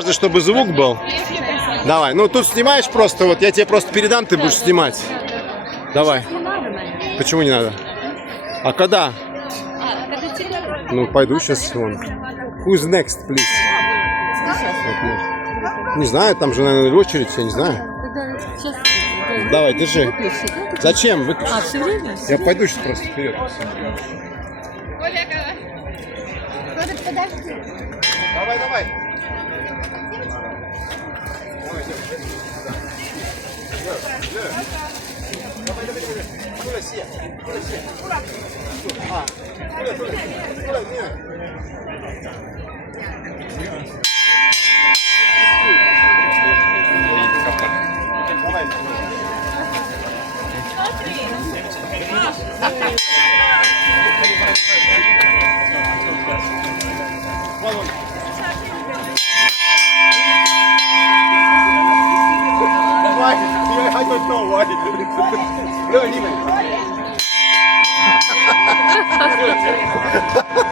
Важно, чтобы звук был. Давай, ну тут снимаешь просто, вот я тебе просто передам, ты будешь снимать. Давай. Почему не надо? А когда? Ну, пойду сейчас вон. Who's next, please? Не знаю, там же, наверное, очередь, я не знаю. Давай, держи. Зачем? А, все время? Я пойду сейчас просто вперед. Подожди. Давай, давай. I don't know why. No, anyway.